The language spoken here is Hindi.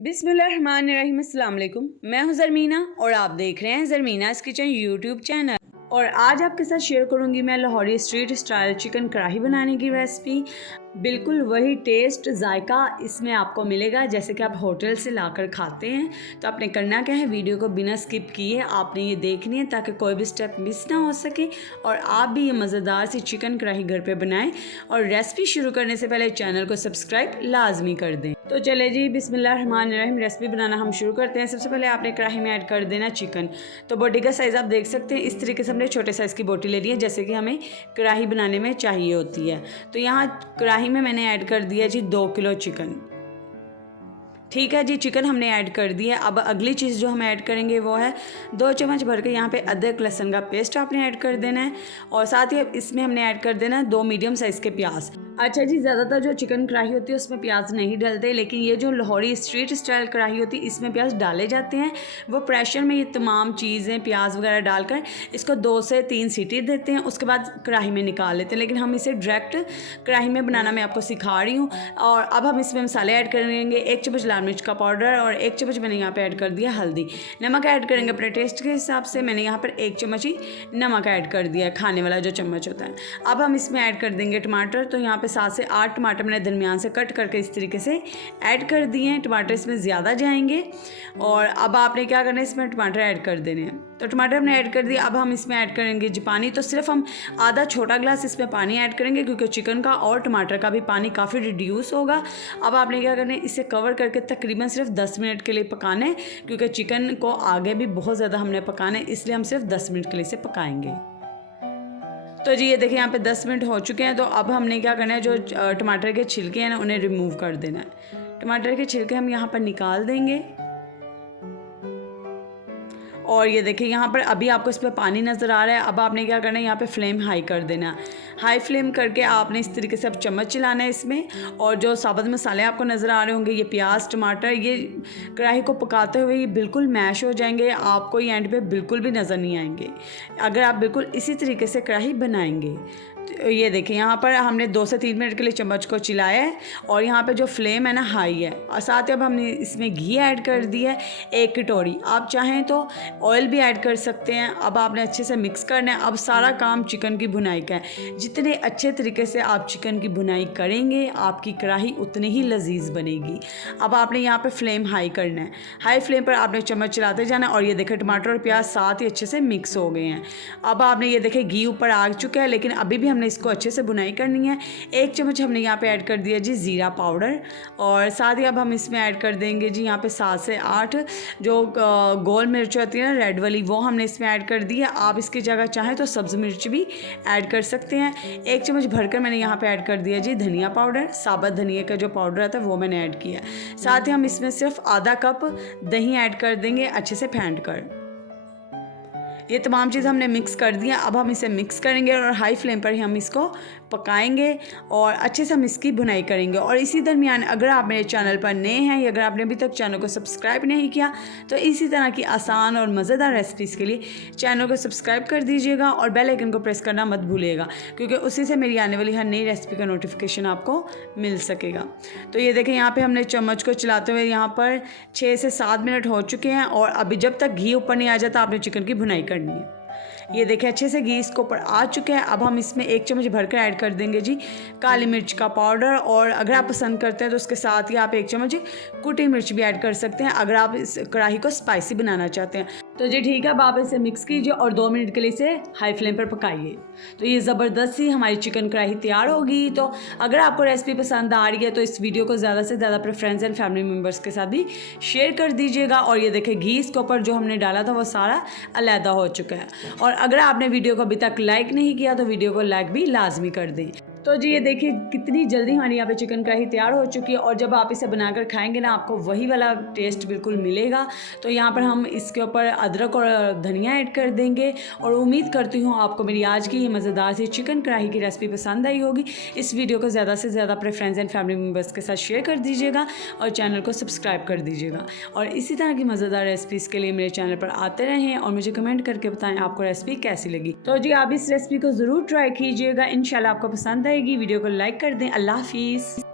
बिस्मिल्लाहिर्रहमानिर्रहीम, अस्सलाम वालेकुम। मैं हूं ज़रमीना और आप देख रहे हैं ज़रमीनाज़ किचन यूट्यूब चैनल। और आज आपके साथ शेयर करूंगी मैं लाहौरी स्ट्रीट स्टाइल चिकन कढ़ाई बनाने की रेसिपी। बिल्कुल वही टेस्ट जायका इसमें आपको मिलेगा जैसे कि आप होटल से लाकर खाते हैं। तो आपने करना क्या है, वीडियो को बिना स्किप किए आपने ये देखनी है ताकि कोई भी स्टेप मिस ना हो सके और आप भी ये मज़ेदार सी चिकन कढ़ाई घर पे बनाएं। और रेसिपी शुरू करने से पहले चैनल को सब्सक्राइब लाजमी कर दें। तो चले जी, बिस्मिल्लाहिर्रहमानिर्रहीम, रेसिपी बनाना हम शुरू करते हैं। सबसे पहले आपने कढ़ाई में ऐड कर देना चिकन। तो बोटी का साइज़ आप देख सकते हैं, इस तरीके से हमने छोटे साइज़ की बोटी ले ली है जैसे कि हमें कढ़ाई बनाने में चाहिए होती है। तो यहाँ कढ़ाई में मैंने ऐड कर दिया जी 2 किलो चिकन। ठीक है जी, चिकन हमने ऐड कर दिया। अब अगली चीज़ जो हम ऐड करेंगे वो है 2 चम्मच भर के यहाँ पे अदरक लहसुन का पेस्ट आपने ऐड कर देना है। और साथ ही इसमें हमने ऐड कर देना है 2 मीडियम साइज़ के प्याज। अच्छा जी, ज़्यादातर जो चिकन कढ़ाई होती है उसमें प्याज नहीं डलते, लेकिन ये जो लाहौरी स्ट्रीट स्टाइल कढ़ाई होती है इसमें प्याज डाले जाते हैं। वो प्रेशर में ये तमाम चीज़ें प्याज वगैरह डालकर इसको 2 से 3 सीटी देते हैं, उसके बाद कढ़ाई में निकाल लेते हैं। लेकिन हम इसे डायरेक्ट कढ़ाई में बनाना मैं आपको सिखा रही हूँ। और अब हम इसमें मसाले ऐड करेंगे। 1 चम्मच लाल मिर्च का पाउडर और 1 चम्मच मैंने यहाँ पे ऐड कर दिया हल्दी। नमक ऐड करेंगे अपने टेस्ट के हिसाब से। मैंने यहाँ पर 1 चम्मच ही नमक ऐड कर दिया है, खाने वाला जो चम्मच होता है। अब हम इसमें ऐड कर देंगे टमाटर। तो यहाँ पे 7 से 8 टमाटर मैंने दरमियान से कट करके इस तरीके से ऐड कर दिए हैं। टमाटर इसमें ज़्यादा जाएंगे। और अब आपने क्या करना है, इसमें टमाटर ऐड कर देने हैं। तो टमाटर हमने ऐड कर दिया। अब हम इसमें ऐड करेंगे जी पानी। तो सिर्फ हम आधा छोटा गिलास इसमें पानी ऐड करेंगे क्योंकि चिकन का और टमाटर का भी पानी काफ़ी रिड्यूस होगा। अब आपने क्या करना है, इसे कवर करके तकरीबन सिर्फ 10 मिनट के लिए पकाना है क्योंकि चिकन को आगे भी बहुत ज़्यादा हमने पकाना है, इसलिए हम सिर्फ 10 मिनट के लिए इसे पकाएंगे। तो जी ये देखिए यहाँ पे 10 मिनट हो चुके हैं। तो अब हमने क्या करना है, जो टमाटर के छिलके हैं ना उन्हें रिमूव कर देना है। टमाटर के छिलके हम यहाँ पर निकाल देंगे। और ये देखिए यहाँ पर अभी आपको इस पर पानी नज़र आ रहा है। अब आपने क्या करना है, यहाँ पे फ्लेम हाई कर देना। हाई फ्लेम करके आपने इस तरीके से अब चम्मच चलाना है इसमें। और जो साबुत मसाले आपको नज़र आ रहे होंगे, ये प्याज टमाटर, ये कढ़ाई को पकाते हुए ये बिल्कुल मैश हो जाएंगे। आपको ये एंड पे बिल्कुल भी नज़र नहीं आएंगे अगर आप बिल्कुल इसी तरीके से कढ़ाई बनाएंगे। तो ये देखिए यहाँ पर हमने 2 से 3 मिनट के लिए चम्मच को चिलाया है और यहाँ पे जो फ्लेम है ना हाई है। और साथ ही अब हमने इसमें घी ऐड कर दिया है 1 कटोरी। आप चाहें तो ऑयल भी ऐड कर सकते हैं। अब आपने अच्छे से मिक्स करना है। अब सारा काम चिकन की भुनाई का है। जितने अच्छे तरीके से आप चिकन की भुनाई करेंगे आपकी कढ़ाई उतनी ही लजीज बनेगी। अब आपने यहाँ पर फ्लेम हाई करना है। हाई फ्लेम पर आपने चम्मच चलाते जाना है। और ये देखें टमाटर और प्याज साथ ही अच्छे से मिक्स हो गए हैं। अब आपने ये देखें घी ऊपर आ चुका है, लेकिन अभी भी हमने इसको अच्छे से बुनाई करनी है। 1 चम्मच हमने यहाँ पे ऐड कर दिया जी ज़ीरा पाउडर। और साथ ही अब हम इसमें ऐड कर देंगे जी यहाँ पे 7 से 8 जो गोल मिर्च होती है ना रेड वाली, वो हमने इसमें ऐड कर दी है। आप इसकी जगह चाहें तो सब्ज़ मिर्च भी ऐड कर सकते हैं। 1 चम्मच भरकर मैंने यहाँ पे ऐड कर दिया जी धनिया पाउडर। साबुत धनिया का जो पाउडर आता है वो मैंने ऐड किया। साथ ही हम इसमें सिर्फ आधा कप दही ऐड कर देंगे अच्छे से फेंट कर। ये तमाम चीज़ हमने मिक्स कर दिया। अब हम इसे मिक्स करेंगे और हाई फ्लेम पर ही हम इसको पकाएंगे और अच्छे से हम इसकी भुनाई करेंगे। और इसी दरमियान अगर आप मेरे चैनल पर नए हैं या अगर आपने अभी तक चैनल को सब्सक्राइब नहीं किया तो इसी तरह की आसान और मज़ेदार रेसिपीज़ के लिए चैनल को सब्सक्राइब कर दीजिएगा और बेल आइकन को प्रेस करना मत भूलिएगा क्योंकि उसी से मेरी आने वाली हर नई रेसिपी का नोटिफिकेशन आपको मिल सकेगा। तो ये देखें यहाँ पर हमने चम्मच को चलाते हुए यहाँ पर 6 से 7 मिनट हो चुके हैं। और अभी जब तक घी ऊपर नहीं आ जाता आपने चिकन की भुनाई करनी है। ये देखें अच्छे से घी इसके ऊपर आ चुके हैं। अब हम इसमें 1 चम्मच भरकर ऐड कर देंगे जी काली मिर्च का पाउडर। और अगर आप पसंद करते हैं तो उसके साथ ही आप 1 चम्मच कुटी मिर्च भी ऐड कर सकते हैं अगर आप इस कढ़ाई को स्पाइसी बनाना चाहते हैं। तो जी ठीक है, अब आप इसे मिक्स कीजिए और 2 मिनट के लिए इसे हाई फ्लेम पर पकाइए। तो ये ज़बरदस्त सी हमारी चिकन कढ़ाई तैयार होगी। तो अगर आपको रेसिपी पसंद आ रही है तो इस वीडियो को ज़्यादा से ज़्यादा अपने फ्रेंड्स एंड फैमिली मेम्बर्स के साथ भी शेयर कर दीजिएगा। और ये देखें घी इसके ऊपर जो हमने डाला था वो सारा अलहदा हो चुका है। और अगर आपने वीडियो को अभी तक लाइक नहीं किया तो वीडियो को लाइक भी लाजमी कर दें। तो जी ये देखिए कितनी जल्दी हमारी यहाँ पे चिकन कढ़ाई तैयार हो चुकी है। और जब आप इसे बनाकर खाएंगे ना आपको वही वाला टेस्ट बिल्कुल मिलेगा। तो यहाँ पर हम इसके ऊपर अदरक और धनिया ऐड कर देंगे। और उम्मीद करती हूँ आपको मेरी आज की ये मज़ेदार सी चिकन कढ़ाई की रेसिपी पसंद आई होगी। इस वीडियो को ज़्यादा से ज़्यादा अपने फ्रेंड्स एंड फैमिली मेम्बर्स के साथ शेयर कर दीजिएगा और चैनल को सब्सक्राइब कर दीजिएगा। और इसी तरह की मज़ेदार रेसिपीज़ के लिए मेरे चैनल पर आते रहें और मुझे कमेंट करके बताएं आपको रेसिपी कैसी लगी। तो जी आप इस रेसिपी को ज़रूर ट्राई कीजिएगा, इंशाल्लाह आपको पसंद आएगी। वीडियो को लाइक कर दें। अल्लाह हाफिज़।